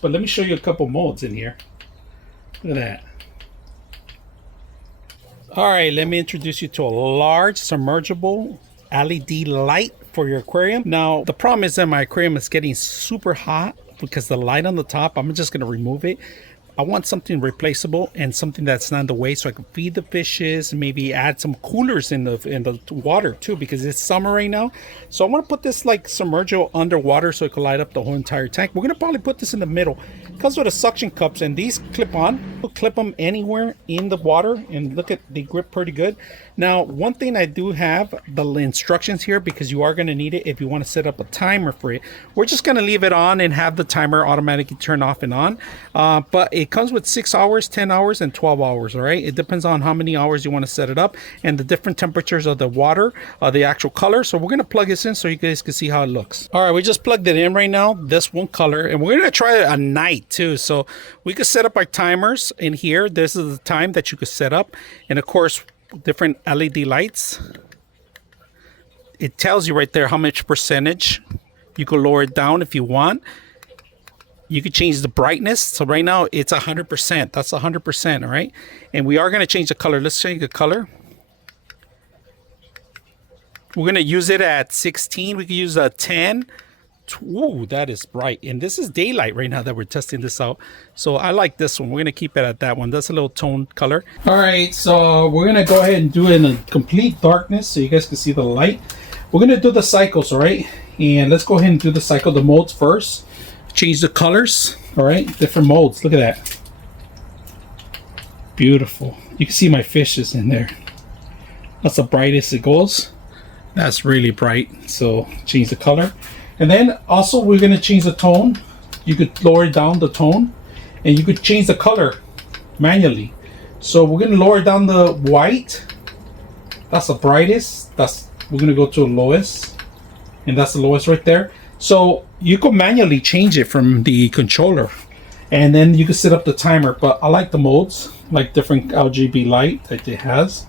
But let me show you a couple modes in here. Look at that. All right, let me introduce you to a large submergible LED light for your aquarium. Now, the problem is that my aquarium is getting super hot because the light on the top, I'm just gonna remove it. I want something replaceable and something that's not in the way so I can feed the fishes, maybe add some coolers in the water too, because it's summer right now. So I want to put this like submersible underwater so it can light up the whole entire tank. We're going to probably put this in the middle. It comes with a suction cups, and these clip on. We'll clip them anywhere in the water, and look at, they grip pretty good. Now, one thing I do have the instructions here, because you are going to need it if you want to set up a timer for it. We're just going to leave it on and have the timer automatically turn off and on. But it comes with 6 hours, 10 hours, and 12 hours. All right, it depends on how many hours you want to set it up and the different temperatures of the water, the actual color. So we're going to plug this in so you guys can see how it looks. All right, we just plugged it in right now, this one color, and we're going to try it at night too. So we could set up our timers in here. This is the time that you could set up, and of course different LED lights. It tells you right there how much percentage. You can lower it down if you want. You could change the brightness. So right now it's 100%. That's 100%. All right, and we are going to change the color. Let's change the color. We're going to use it at 16. We could use a 10. Ooh, that is bright. And this is daylight right now that we're testing this out. So I like this one. We're going to keep it at that one. That's a little toned color. All right, so we're going to go ahead and do it in a complete darkness so you guys can see the light. We're going to do the cycles, all right? And let's go ahead and do the cycle, the modes first. Change the colors, all right? Different modes. Look at that. Beautiful. You can see my fishes in there. That's the brightest it goes. That's really bright. So change the color. And then also we're going to change the tone. You could lower down the tone, and you could change the color manually. So we're going to lower down the white. That's the brightest. We're going to go to the lowest, and that's the lowest right there. So you could manually change it from the controller, and then you can set up the timer. But I like the modes, like different RGB light that it has.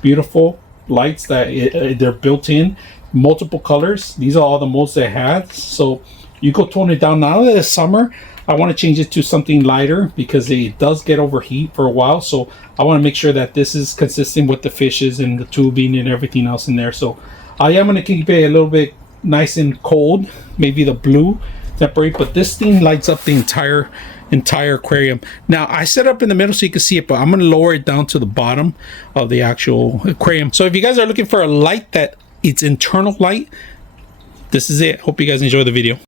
Beautiful lights that they're built in. Multiple colors. These are all the modes they had. So you go tone it down. Now that it's summer, I want to change it to something lighter because it does get overheat for a while. So I want to make sure that this is consistent with the fishes and the tubing and everything else in there. So I am going to keep it a little bit nice and cold, maybe the blue temporary, but this thing lights up the entire aquarium. Now I set up in the middle so you can see it, but I'm going to lower it down to the bottom of the actual aquarium. So if you guys are looking for a light that it's internal light, this is it. Hope you guys enjoy the video.